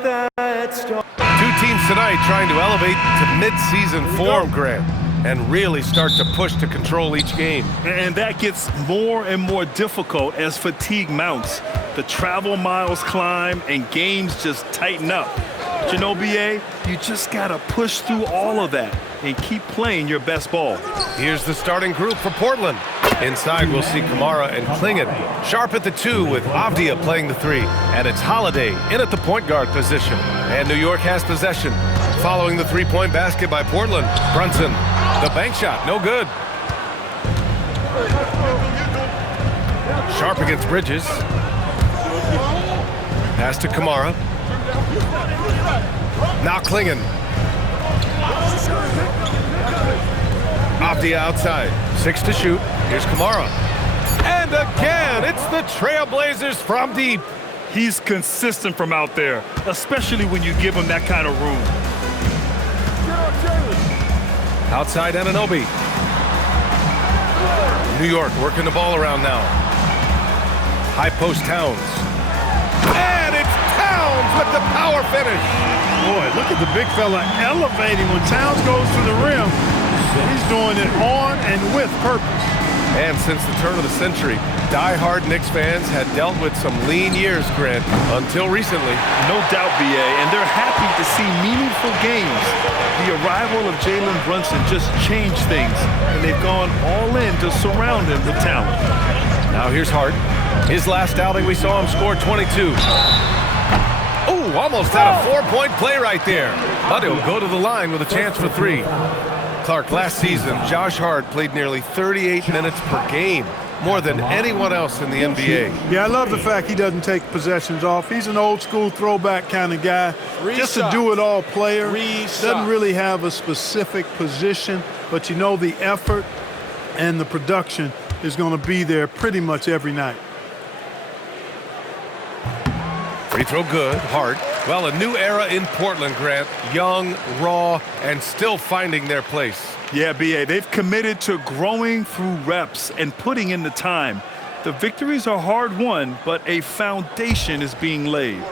Two teams tonight trying to elevate to mid-season form, Grant, and really start to push to control each game. And that gets more and more difficult as fatigue mounts. The travel miles climb and games just tighten up. But you know, BA, you just got to push through all of that and keep playing your best ball. Here's the starting group for Portland. Inside, we'll see Kamara and Klingon. Sharp at the 2 with Avdia playing the 3. And it's Holiday in at the point guard position. And New York has possession. Following the three-point basket by Portland. Brunson, the bank shot, no good. Sharp against Bridges. Pass to Kamara. Now Klingon. Avdia outside. 6 to shoot. Here's Kamara. And again, it's the Trailblazers from deep. He's consistent from out there, especially when you give him that kind of room. Outside Anunoby. New York working the ball around now. High post Towns. And it's Towns with the power finish. Boy, look at the big fella elevating when Towns goes to the rim. He's doing it on and with purpose. And since the turn of the century, die-hard Knicks fans had dealt with some lean years, Grant, until recently. No doubt, BA, and they're happy to see meaningful games. The arrival of Jalen Brunson just changed things, and they've gone all in to surround him with talent. Now here's Hart. His last outing, we saw him score 22. Oh, almost had a 4-point play right there. But he'll go to the line with a chance for 3. Clark, last season, Josh Hart played nearly 38 minutes per game, more than anyone else in the NBA. Yeah, I love the fact he doesn't take possessions off. He's an old-school throwback kind of guy. Just a do-it-all player. Doesn't really have a specific position, but you know the effort and the production is going to be there pretty much every night. Free throw good. Hart. Well, a new era in Portland, Grant. Young, raw, and still finding their place. Yeah, BA, they've committed to growing through reps and putting in the time. The victories are hard won, but a foundation is being laid.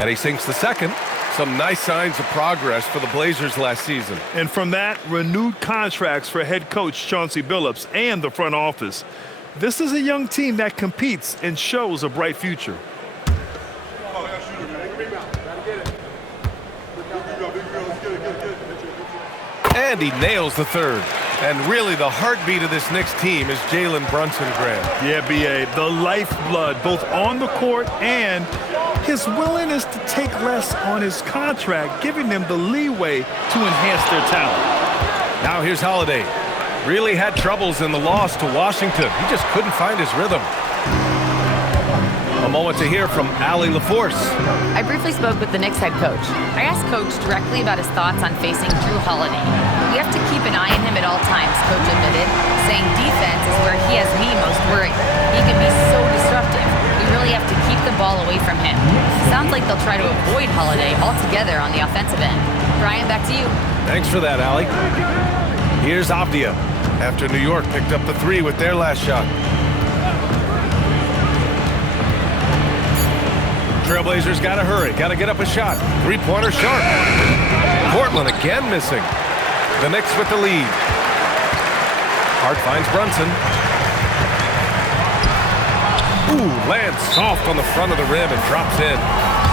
And he sinks the second. Some nice signs of progress for the Blazers last season. And from that, renewed contracts for head coach Chauncey Billups and the front office. This is a young team that competes and shows a bright future. And he nails the third. And really the heartbeat of this Knicks team is Jalen Brunson, Grant. Yeah, BA, the lifeblood both on the court and his willingness to take less on his contract, giving them the leeway to enhance their talent. Now here's Holiday. Really had troubles in the loss to Washington. He just couldn't find his rhythm. A moment to hear from Allie LaForce. I briefly spoke with the Knicks head coach. I asked Coach directly about his thoughts on facing Drew Holiday. We have to keep an eye on him at all times, Coach admitted, saying defense is where he has me most worried. He can be so disruptive. We really have to keep the ball away from him. Sounds like they'll try to avoid Holiday altogether on the offensive end. Brian, back to you. Thanks for that, Allie. Here's Avdia after New York picked up the 3 with their last shot. Trailblazers got to hurry, got to get up a shot. Three-pointer Sharp. Portland again missing. The Knicks with the lead. Hart finds Brunson. Ooh, lands soft on the front of the rim and drops in.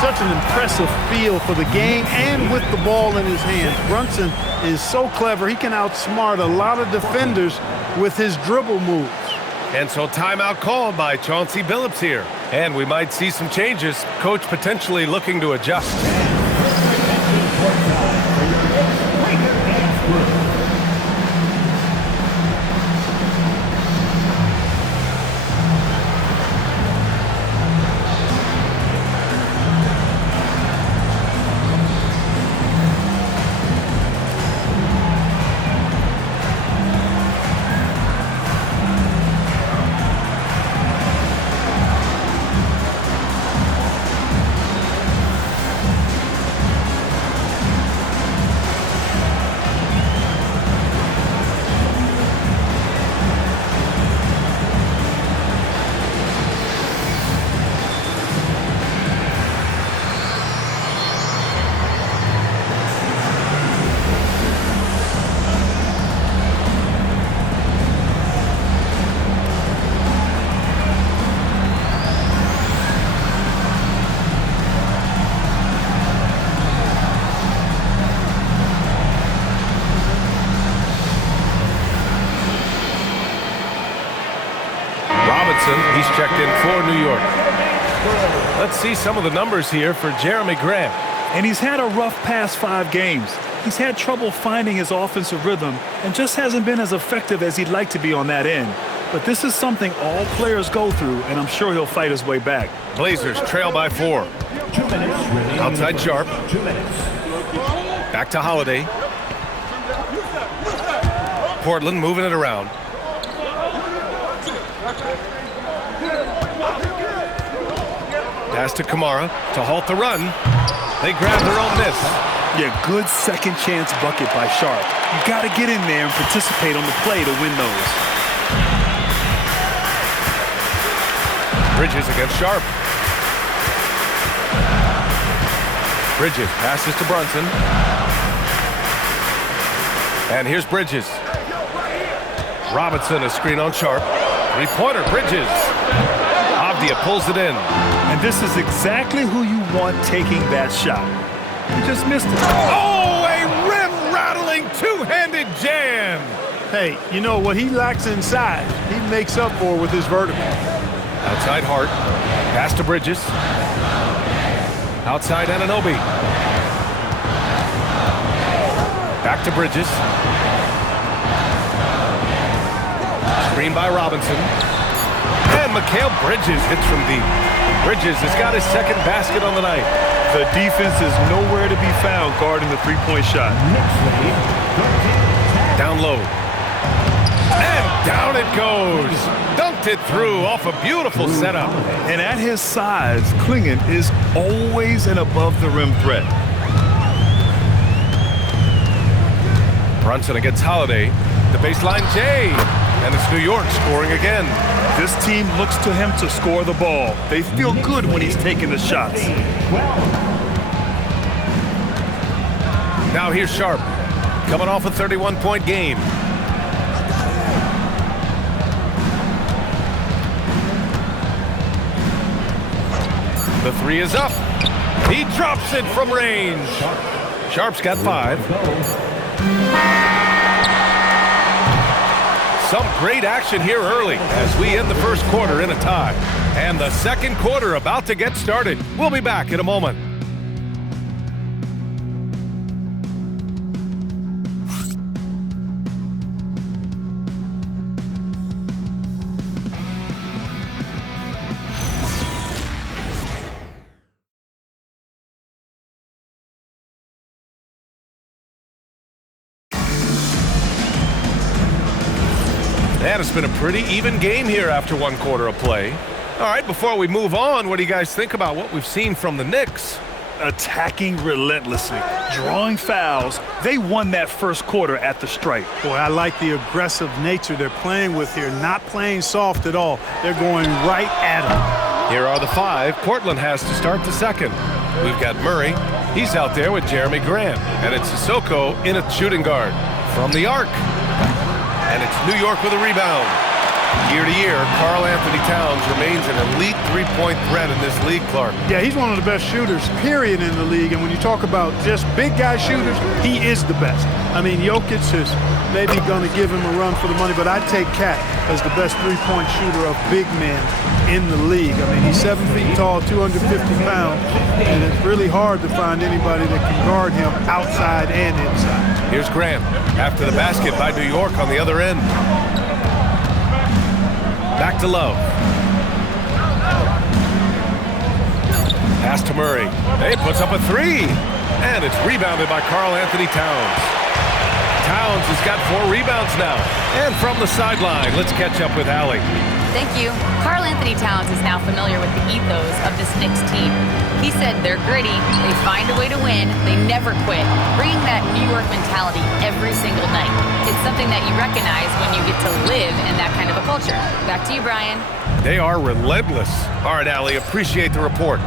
Such an impressive feel for the game and with the ball in his hands. Brunson is so clever. He can outsmart a lot of defenders with his dribble moves. And so timeout called by Chauncey Billups here. And we might see some changes. Coach potentially looking to adjust. Robinson, he's checked in for New York. Let's see some of the numbers here for Jeremy Grant. And he's had a rough past 5 games. He's had trouble finding his offensive rhythm and just hasn't been as effective as he'd like to be on that end. But this is something all players go through, and I'm sure he'll fight his way back. Blazers trail by 4. Outside Sharp. Back to Holiday. Portland moving it around. Pass to Kamara to halt the run. They grab their own miss. Yeah, good second chance bucket by Sharp. You got to get in there and participate on the play to win those. Bridges against Sharp. Bridges passes to Brunson. And here's Bridges. Robinson, a screen on Sharp. Three-pointer, Bridges. Avdia pulls it in. And this is exactly who you want taking that shot. He just missed it. Oh, a rim-rattling two-handed jam. Hey, you know what he lacks inside, he makes up for with his vertical. Outside Hart. Pass to Bridges. Outside Anunoby. Back to Bridges. Screen by Robinson. And Mikal Bridges hits from deep. Bridges has got his second basket on the night. The defense is nowhere to be found guarding the three-point shot. Down low. And down it goes. Dunked it through off a beautiful setup. And at his size, Klingon is always an above-the-rim threat. Brunson against Holiday. The baseline J. And it's New York scoring again. This team looks to him to score the ball. They feel good when he's taking the shots. Now here's Sharp. Coming off a 31-point game. The three is up. He drops it from range. Sharp's got 5. Some great action here early as we end the first quarter in a tie. And the second quarter about to get started. We'll be back in a moment. And it's been a pretty even game here after one quarter of play. All right, before we move on, what do you guys think about what we've seen from the Knicks? Attacking relentlessly, drawing fouls. They won that first quarter at the stripe. Boy, I like the aggressive nature they're playing with here. Not playing soft at all. They're going right at them. Here are the 5 Portland has to start the second. We've got Murray. He's out there with Jeremy Grant. And it's Sissoko in a shooting guard. From the arc. And it's New York with a rebound. Year to year, Karl Anthony Towns remains an elite three-point threat in this league, Clark. Yeah, he's one of the best shooters, period, in the league. And when you talk about just big guy shooters, he is the best. I mean, Jokic is maybe going to give him a run for the money, but I'd take Cat as the best three-point shooter of big men in the league. I mean, he's 7 feet tall, 250 pounds, and it's really hard to find anybody that can guard him outside and inside. Here's Grant after the basket by New York on the other end. Back to Love. Pass to Murray. He puts up a 3. And it's rebounded by Karl Anthony Towns. Towns has got 4 rebounds now. And from the sideline, let's catch up with Allie. Thank you. Karl Anthony Towns is now familiar with the ethos of this Knicks team. He said they're gritty, they find a way to win, they never quit, bringing that New York mentality every single night. It's something that you recognize when you get to live in that kind of a culture. Back to you, Brian. They are relentless. All right, Allie, appreciate the report.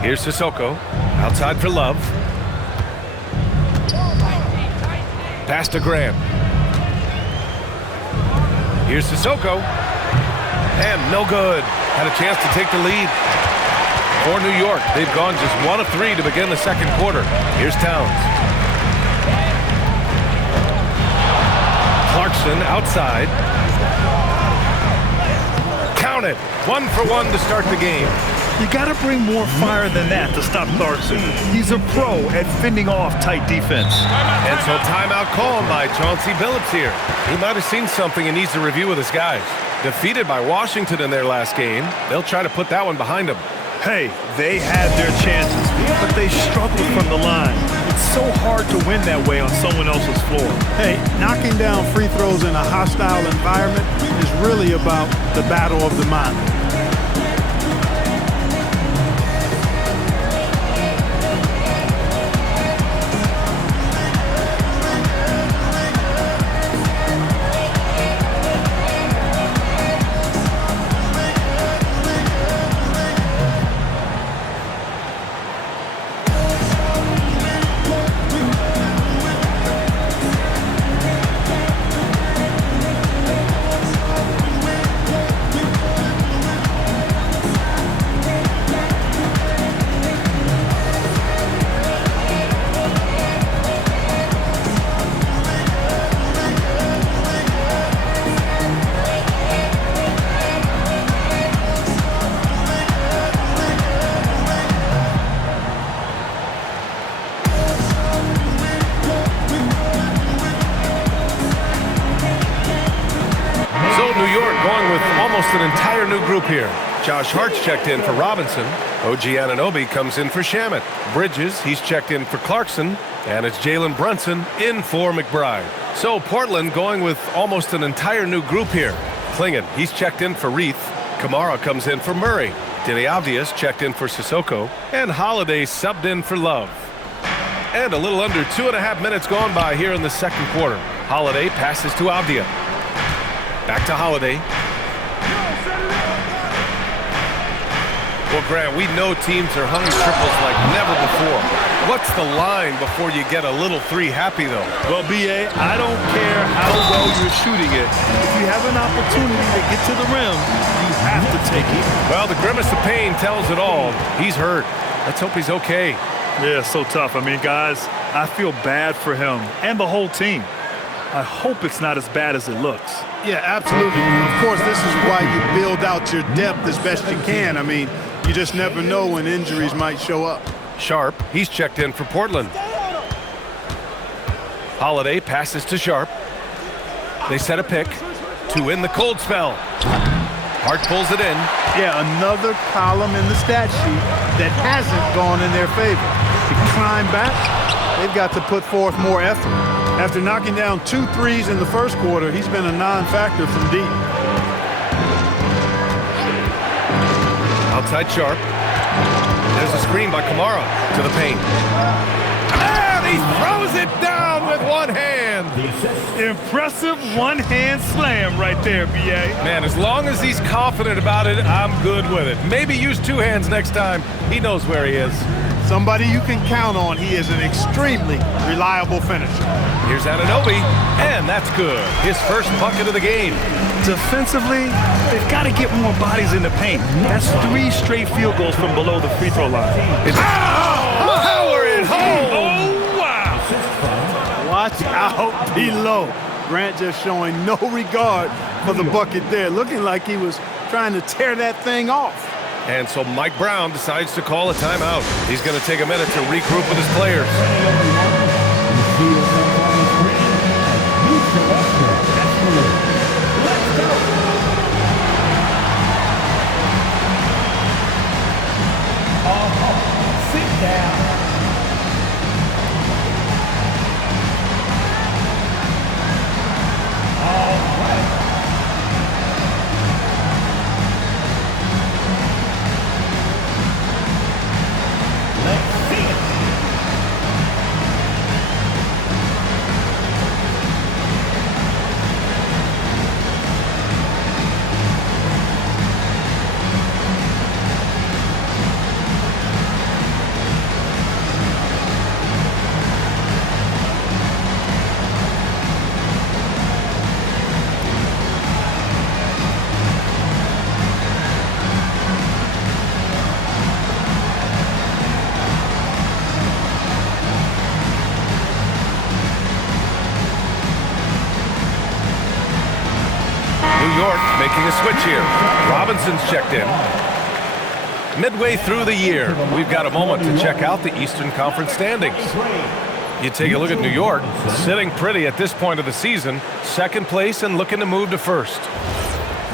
Here's Sissoko, outside for Love. Pass to Graham. Here's Sissoko. And no good. Had a chance to take the lead. For New York, they've gone just 1 of 3 to begin the second quarter. Here's Towns. Clarkson outside. on it. 1 for 1 to start the game. You got to bring more fire than that to stop Clarkson. He's a pro at fending off tight defense. And so timeout called by Chauncey Billups here. He might have seen something and needs to review with his guys. Defeated by Washington in their last game, they'll try to put that one behind them. Hey, they had their chances, but they struggled from the line. It's so hard to win that way on someone else's floor. Hey, knocking down free throws in a hostile environment is really about the battle of the mind. An entire new group here. Josh Hart's checked in for Robinson. OG Anunoby comes in for Shamet. Bridges, he's checked in for Clarkson. And it's Jalen Brunson in for McBride. So Portland going with almost an entire new group here. Klingon, he's checked in for Reith. Kamara comes in for Murray. Deni Avdia's checked in for Sissoko. And Holiday subbed in for Love. And a little under 2.5 minutes gone by here in the second quarter. Holiday passes to Avdia. Back to Holiday. Well, Grant, we know teams are hunting triples like never before. What's the line before you get a little three happy, though? Well, B.A., I don't care how well you're shooting it. If you have an opportunity to get to the rim, you have to take it. Well, the grimace of pain tells it all. He's hurt. Let's hope he's okay. Yeah, so tough. I mean, guys, I feel bad for him and the whole team. I hope it's not as bad as it looks. Yeah, absolutely. Of course, this is why you build out your depth as best you can. I mean, you just never know when injuries might show up. Sharp, he's checked in for Portland. Holiday passes to Sharp. They set a pick to win the cold spell. Hart pulls it in. Yeah, another column in the stat sheet that hasn't gone in their favor. To climb back, they've got to put forth more effort. After knocking down 2 threes in the first quarter, he's been a non-factor from deep. Outside Sharp. There's a screen by Kamara to the paint. And he throws it down with one hand. Impressive one-hand slam right there, B.A. Man, as long as he's confident about it, I'm good with it. Maybe use 2 hands next time. He knows where he is. Somebody you can count on. He is an extremely reliable finisher. Here's Anunoby, and that's good. His first bucket of the game. Defensively, they've got to get more bodies in the paint. That's 3 straight field goals from below the free throw line. Power it home! Oh, wow! Watch out below. Grant just showing no regard for the bucket there. Looking like he was trying to tear that thing off. And so Mike Brown decides to call a timeout. He's going to take a minute to regroup with his players. Sit down. All right. Let's see it. New York making a switch here. Robinson's checked in. Midway through the year, we've got a moment to check out the Eastern Conference standings. You take a look at New York, sitting pretty at this point of the season, second place and looking to move to first.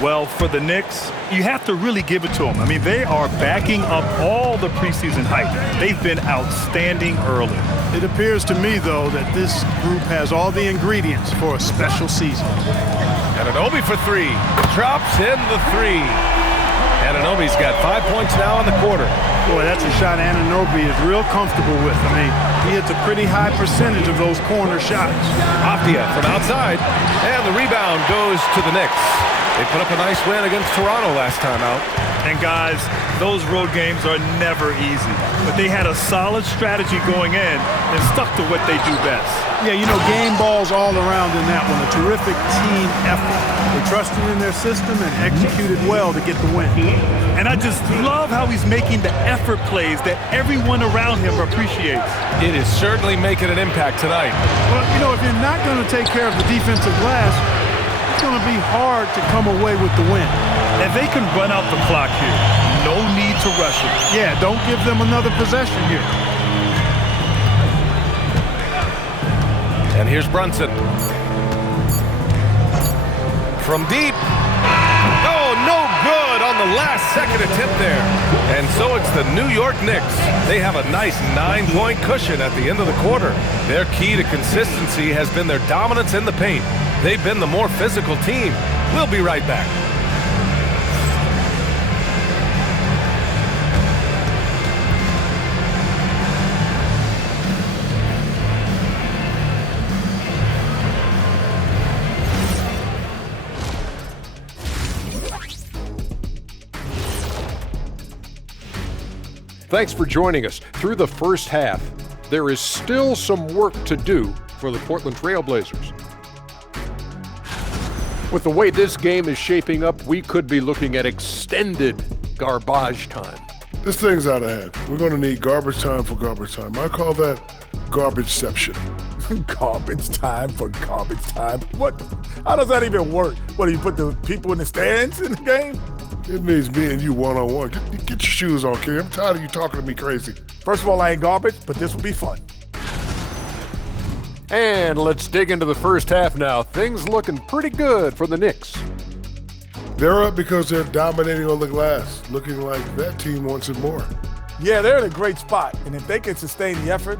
Well, for the Knicks, you have to really give it to them. I mean, they are backing up all the preseason hype. They've been outstanding early. It appears to me, though, that this group has all the ingredients for a special season. Anunoby for three. Drops in the three. Anunoby's got 5 points now in the quarter. Boy, that's a shot Anunoby is real comfortable with. I mean, he hits a pretty high percentage of those corner shots. Apia from outside, and the rebound goes to the Knicks. They put up a nice win against Toronto last time out. And guys, those road games are never easy. But they had a solid strategy going in and stuck to what they do best. Yeah, you know, game balls all around in that one. A terrific team effort. They trusted in their system and executed well to get the win. And I just love how he's making the effort plays that everyone around him appreciates. It is certainly making an impact tonight. Well, you know, if you're not going to take care of the defensive glass, it's going to be hard to come away with the win. And they can run out the clock here. No need to rush it. Yeah, don't give them another possession here. And here's Brunson. From deep. Oh, no good on the last second attempt there. And so it's the New York Knicks. They have a nice 9-point cushion at the end of the quarter. Their key to consistency has been their dominance in the paint. They've been the more physical team. We'll be right back. Thanks for joining us. Through the first half, there is still some work to do for the Portland Trailblazers. With the way this game is shaping up, we could be looking at extended garbage time. This thing's out of hand. We're going to need garbage time for garbage time. I call that garbageception. Garbage time for garbage time? What? How does that even work? What, do you put the people in the stands in the game? It means me and you one-on-one. Get your shoes on, kid. I'm tired of you talking to me crazy. First of all, I ain't garbage, but this will be fun. And let's dig into the first half now. Things looking pretty good for the Knicks. They're up because they're dominating on the glass, looking like that team wants it more. Yeah, they're in a great spot, and if they can sustain the effort,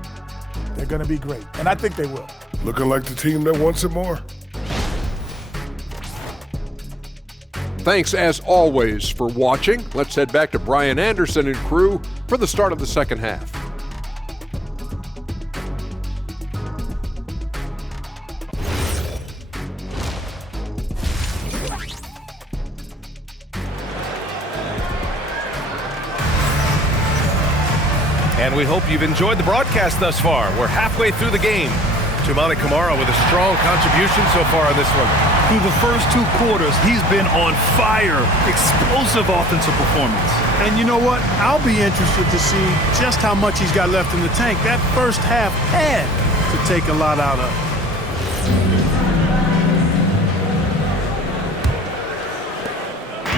they're going to be great, and I think they will. Looking like the team that wants it more. Thanks, as always, for watching. Let's head back to Brian Anderson and crew for the start of the second half. And we hope you've enjoyed the broadcast thus far. We're halfway through the game. Toumani Camara with a strong contribution so far in this one. Through the first 2 quarters, he's been on fire. Explosive offensive performance. And you know what? I'll be interested to see just how much he's got left in the tank. That first half had to take a lot out of it.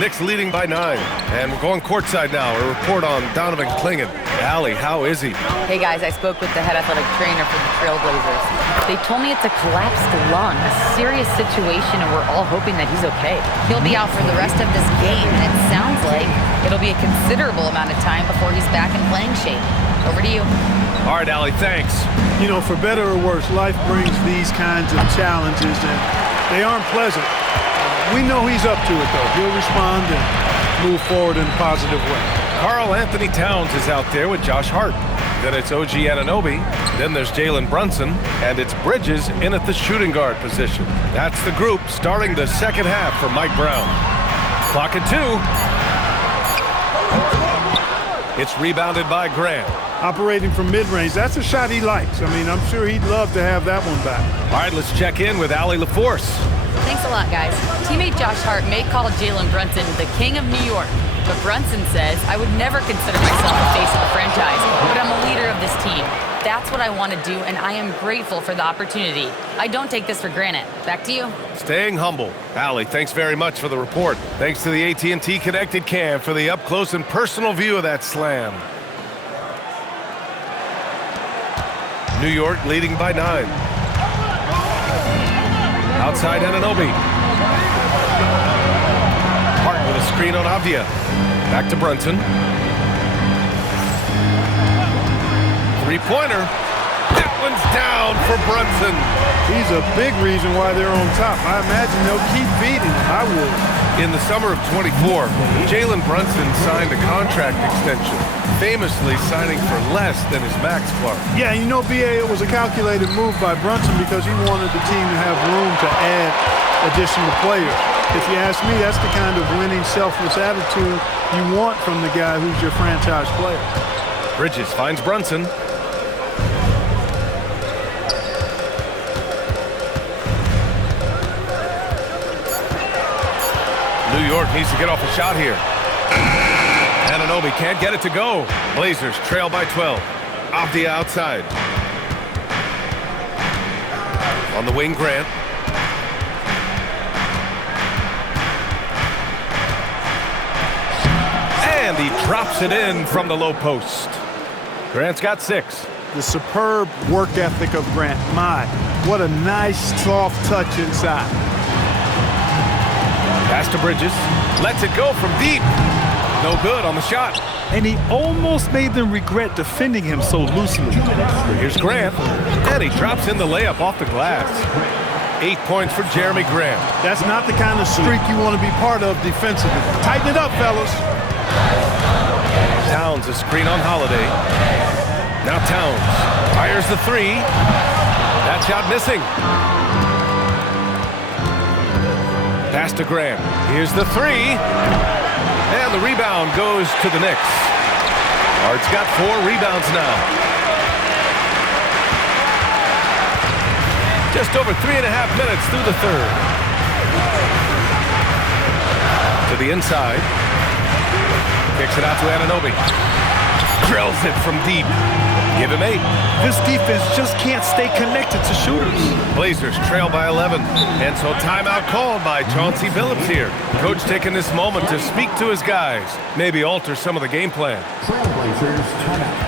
Knicks leading by 9. And we're going courtside now. A report on Donovan Clingan. Allie, how is he? Hey guys, I spoke with the head athletic trainer for the Trailblazers. They told me it's a collapsed lung, a serious situation, and we're all hoping that he's okay. He'll be out for the rest of this game, and it sounds like it'll be a considerable amount of time before he's back in playing shape. Over to you. All right, Allie, thanks. You know, for better or worse, life brings these kinds of challenges, and they aren't pleasant. We know he's up to it, though. He'll respond and move forward in a positive way. Karl Anthony Towns is out there with Josh Hart. Then it's OG Anunoby. Then there's Jalen Brunson. And it's Bridges in at the shooting guard position. That's the group starting the second half for Mike Brown. Clock at 2. It's rebounded by Grant. Operating from mid-range, that's a shot he likes. I mean, I'm sure he'd love to have that one back. All right, let's check in with Allie LaForce. Thanks a lot, guys. Teammate Josh Hart may call Jalen Brunson the king of New York. But Brunson says, I would never consider myself the face of the franchise, but I'm a leader of this team. That's what I want to do, and I am grateful for the opportunity. I don't take this for granted. Back to you. Staying humble. Allie, thanks very much for the report. Thanks to the AT&T Connected Cam for the up-close and personal view of that slam. New York leading by 9. Outside Anunoby. Hart with a screen on Avdia. Back to Brunson. Three-pointer. That one's down for Brunson. He's a big reason why they're on top. I imagine they'll keep beating him. I would. In the summer of 24, Jalen Brunson signed a contract extension, famously signing for less than his max, Clark. Yeah, you know, BA, it was a calculated move by Brunson because he wanted the team to have room to add additional players. If you ask me, that's the kind of winning, selfless attitude you want from the guy who's your franchise player. Bridges finds Brunson. New York needs to get off a shot here. Anunoby can't get it to go. Blazers trail by 12. Avdia outside. On the wing, Grant. And he drops it in from the low post. Grant's got 6. The superb work ethic of Grant. My, what a nice, soft touch inside. Pass to Bridges. Lets it go from deep. No good on the shot. And he almost made them regret defending him so loosely. Here's Grant. And he drops in the layup off the glass. 8 points for Jeremy Grant. That's not the kind of streak you want to be part of defensively. Tighten it up, fellas. Towns a screen on Holiday. Now Towns fires the 3. That shot missing. Pass to Grant. Here's the 3. And the rebound goes to the Knicks. Hart's got 4 rebounds now. Just over 3.5 minutes through the third. To the inside. Kicks it out to Anunoby. Drills it from deep. Give him 8. This defense just can't stay connected to shooters. Blazers trail by 11. And so timeout called by Chauncey Billups here. Coach taking this moment to speak to his guys. Maybe alter some of the game plan. Trailblazers timeout.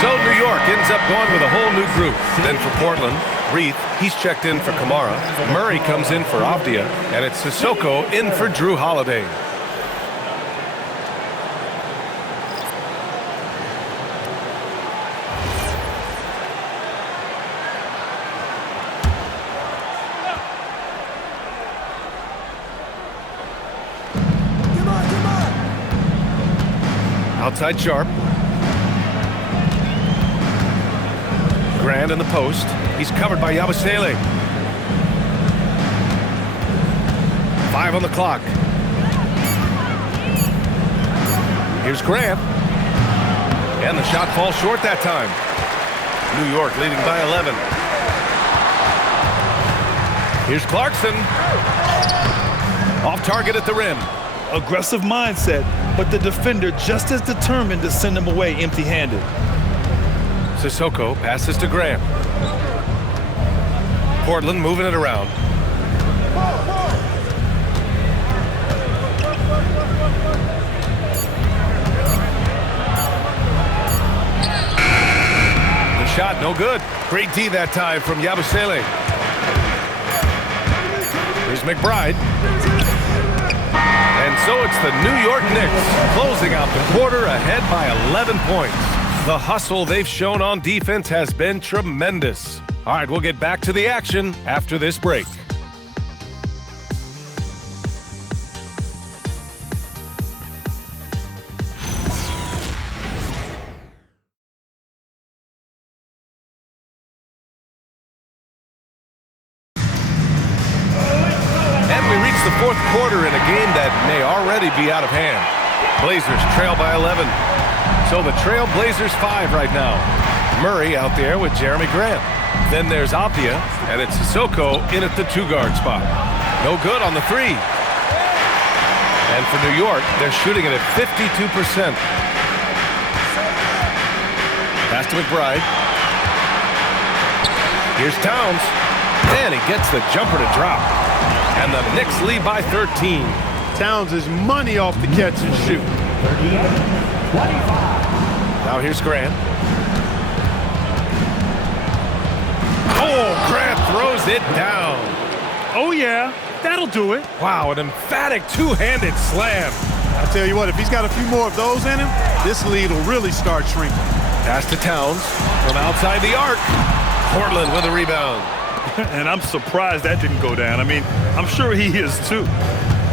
So New York ends up going with a whole new group. Then for Portland, Reith, he's checked in for Kamara. Murray comes in for Avdia. And it's Sissoko in for Drew Holiday. Outside Sharp. Grant in the post. He's covered by Yabusele. 5 on the clock. Here's Grant. And the shot falls short that time. New York leading by 11. Here's Clarkson. Off target at the rim. Aggressive mindset, but the defender just as determined to send him away empty-handed. Sissoko passes to Grant. Portland moving it around. The shot, no good. Great D that time from Yabusele. Here's McBride. And so it's the New York Knicks closing out the quarter ahead by 11 points. The hustle they've shown on defense has been tremendous. All right, we'll get back to the action after this break. And we reach the fourth quarter in a game that may already be out of hand. Blazers trail by 11. So the Trailblazers 5 right now. Murray out there with Jeremy Grant. Then there's Apia, and it's Sissoko in at the 2-guard spot. No good on the 3. And for New York, they're shooting it at 52%. Pass to McBride. Here's Towns. And he gets the jumper to drop. And the Knicks lead by 13. Towns is money off the catch and shoot. 25. Now here's Grant. Oh, Grant throws it down. Oh, yeah, that'll do it. Wow, an emphatic two-handed slam. I tell you what, if he's got a few more of those in him, this lead will really start shrinking. Pass to Towns from outside the arc. Portland with a rebound. And I'm surprised that didn't go down. I mean, I'm sure he is too.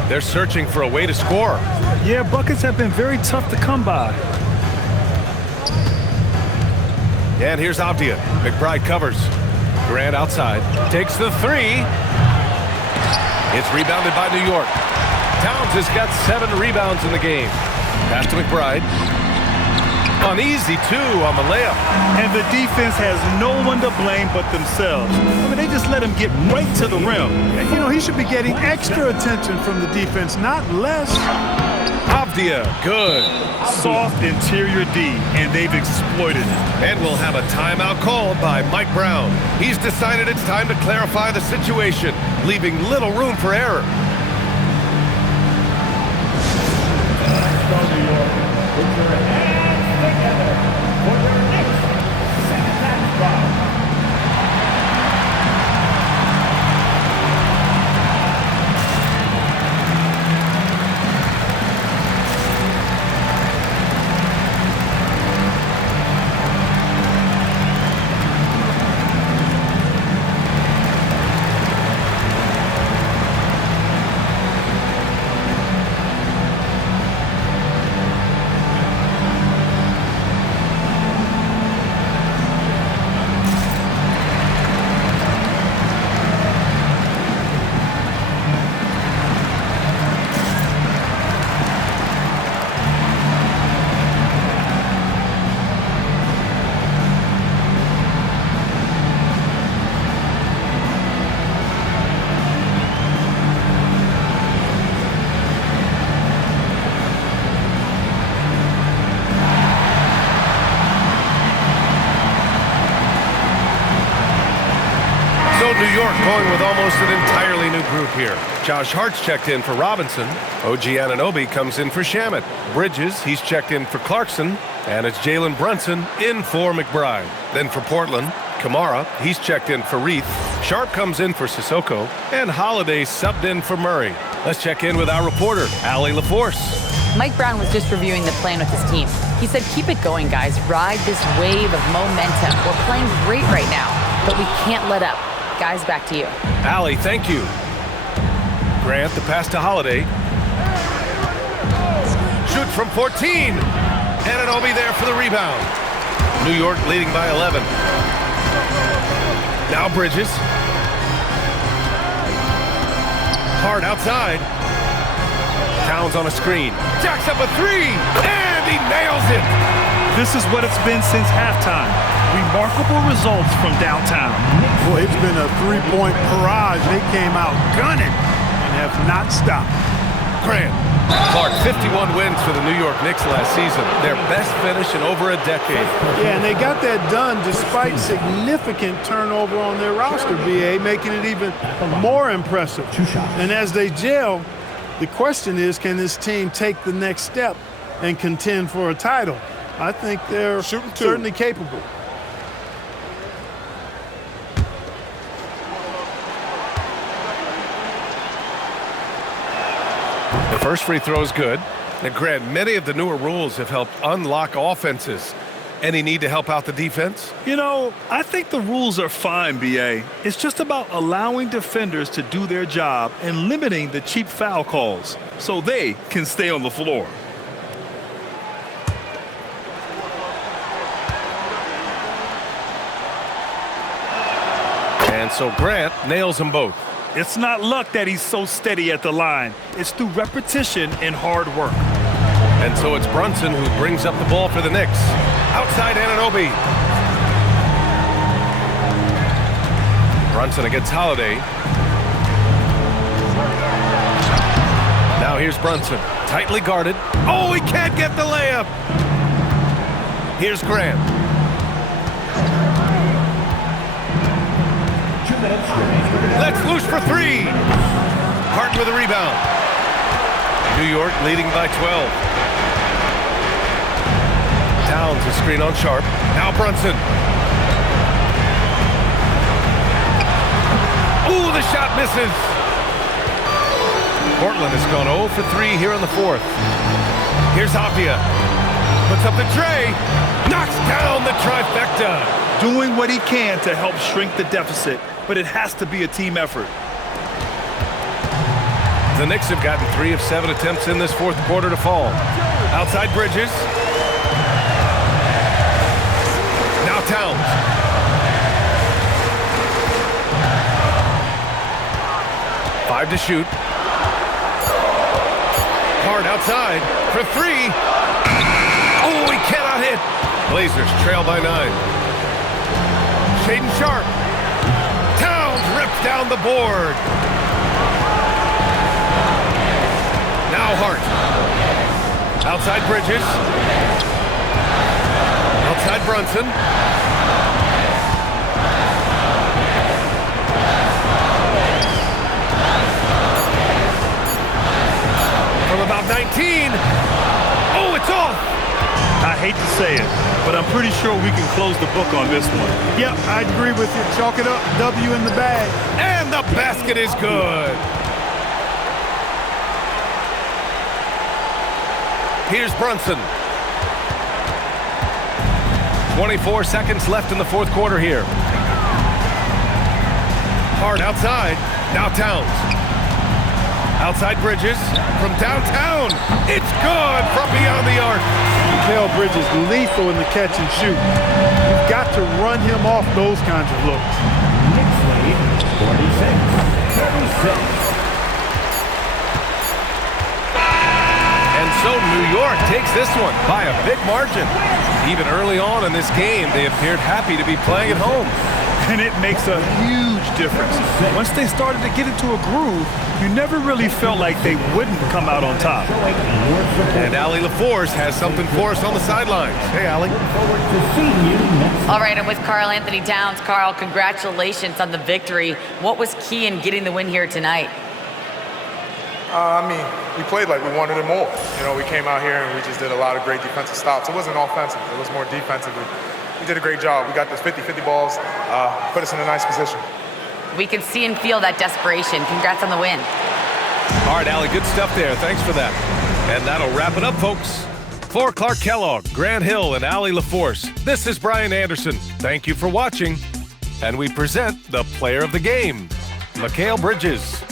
They're searching for a way to score. Yeah, buckets have been very tough to come by. And here's Avdia. McBride covers. Grant outside. Takes the 3. It's rebounded by New York. Towns has got 7 rebounds in the game. Pass to McBride. Uneasy, too, on the layup. And the defense has no one to blame but themselves. I mean, they just let him get right to the rim. You know, he should be getting extra attention from the defense, not less. Avdia, good. Soft interior D, and they've exploited it. And we'll have a timeout called by Mike Brown. He's decided it's time to clarify the situation, leaving little room for error. New York, put your hands together for your Knicks second round. New York going with almost an entirely new group here. Josh Hart's checked in for Robinson. OG Anunoby comes in for Shamet. Bridges, he's checked in for Clarkson. And it's Jalen Brunson in for McBride. Then for Portland, Kamara, he's checked in for Reith. Sharp comes in for Sissoko. And Holiday subbed in for Murray. Let's check in with our reporter, Allie LaForce. Mike Brown was just reviewing the plan with his team. He said, keep it going, guys. Ride this wave of momentum. We're playing great right now, but we can't let up. Guys, back to you. Allie, thank you. Grant, the pass to Holiday. Shoots from 14. Anunoby there for the rebound. New York leading by 11. Now Bridges. Hard outside. Towns on a screen. Jacks up a 3. And he nails it. This is what it's been since halftime. Remarkable results from downtown. Boy, it's been a three-point barrage. They came out gunning and have not stopped. Grant Clark, 51 wins for the New York Knicks last season. Their best finish in over a decade. Yeah, and they got that done despite significant turnover on their roster, BA, making it even more impressive. And as they gel, the question is, can this team take the next step and contend for a title? I think they're certainly capable. The first free throw is good. And Grant, many of the newer rules have helped unlock offenses. Any need to help out the defense? You know, I think the rules are fine, BA. It's just about allowing defenders to do their job and limiting the cheap foul calls so they can stay on the floor. And so Grant nails them both. It's not luck that he's so steady at the line. It's through repetition and hard work. And so it's Brunson who brings up the ball for the Knicks. Outside Anunoby. Brunson against Holiday. Now here's Brunson. Tightly guarded. Oh, he can't get the layup. Here's Grant. 2 minutes remaining. Let's loose for three. Hart with a rebound. New York leading by 12. Downs a screen on Sharp. Now Brunson. Ooh, the shot misses. Portland has gone 0 for 3 here in the fourth. Here's Apia. Puts up the tray. Knocks down the trifecta. Doing what he can to help shrink the deficit, but it has to be a team effort. The Knicks have gotten 3 of 7 attempts in this fourth quarter to fall. Outside Bridges. Now Towns. Five to shoot. Hard outside for three. Oh, he cannot hit. Blazers trail by 9. Shaedon Sharp. Towns rips down the board. Now Hart. Outside Bridges. Outside Brunson. From about 19. Oh, it's off. I hate to say it, but I'm pretty sure we can close the book on this one. Yep, I agree with you. Chalk it up. W in the bag. And the basket is good. Here's Brunson. 24 seconds left in the fourth quarter here. Hard outside. Now Towns. Outside Bridges. From downtown. It's good from beyond the arc. Mikal Bridges lethal in the catch and shoot. You've got to run him off those kinds of looks. Knicks lead 46-36. And so New York takes this one by a big margin. Even early on in this game, they appeared happy to be playing at home. And it makes a huge difference. Once they started to get into a groove, you never really felt like they wouldn't come out on top. And Allie LaForce has something for us on the sidelines. Hey, Allie. All right, I'm with Karl Anthony Towns. Karl, congratulations on the victory. What was key in getting the win here tonight? We played like we wanted it more. You know, we came out here and we just did a lot of great defensive stops. It wasn't offensive. It was more defensively. We did a great job. We got those 50-50 balls, put us in a nice position. We can see and feel that desperation. Congrats on the win. All right, Allie, good stuff there. Thanks for that. And that'll wrap it up, folks. For Clark Kellogg, Grant Hill, and Allie LaForce, this is Brian Anderson. Thank you for watching. And we present the player of the game, Mikal Bridges.